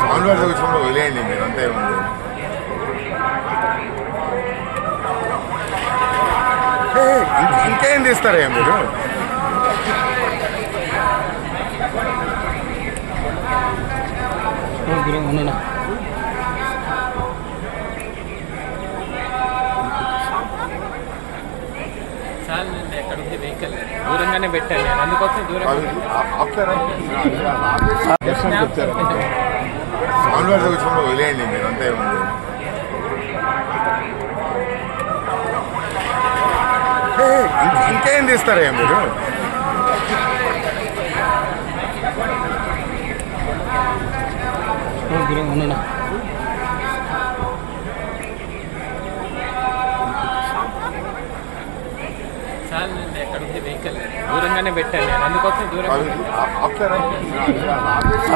స్వామివారి విషయంలో వదిలేయండి మీరు అంతా ఏముంది. ఇంకేం తీస్తారా మీరు? ఎక్కడుంది వెహికల్ దూరంగానే పెట్టాను నేను, అందుకోసం స్వామివారి విషయంలో వదిలేయండి మీరు అంతా ఏముంది. ఇంకేం తీస్తారా మీరు? ఎక్కడుంది వెహికల్ దూరంగానే పెట్టాను నేను, అందుకోసం